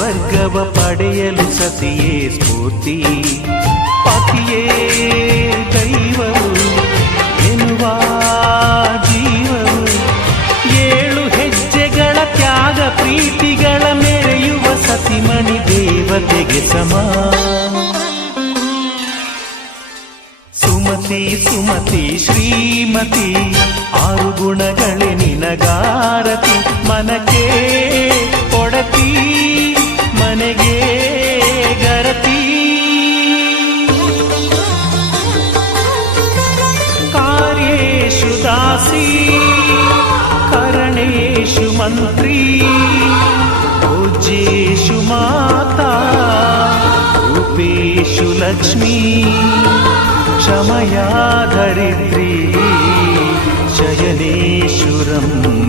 ಸ್ವರ್ಗವ ಪಡೆಯಲು ಸತಿಯೇ ಸ್ಫೂರ್ತಿ. ಪತಿಯೇ ದೈವವು, ಎನ್ನುವ ಜೀವವು. ಏಳು ಹೆಜ್ಜೆಗಳ ತ್ಯಾಗ ಪ್ರೀತಿಗಳ ಮೆರೆಯುವ ಸತಿಮಣಿ ದೇವತೆಗೆ ಸಮ. ಸುಮತಿ ಸುಮತಿ, ಶ್ರೀಮತಿ, ಆರು ಗುಣಗಳೇ ನಿನಗಾರತಿ. ಮನಕ್ಕೆ दासी करणेषु मन्त्री पूज्येषु माता रूपेषु लक्ष्मी क्षमया धरित्री शयनेषु रम्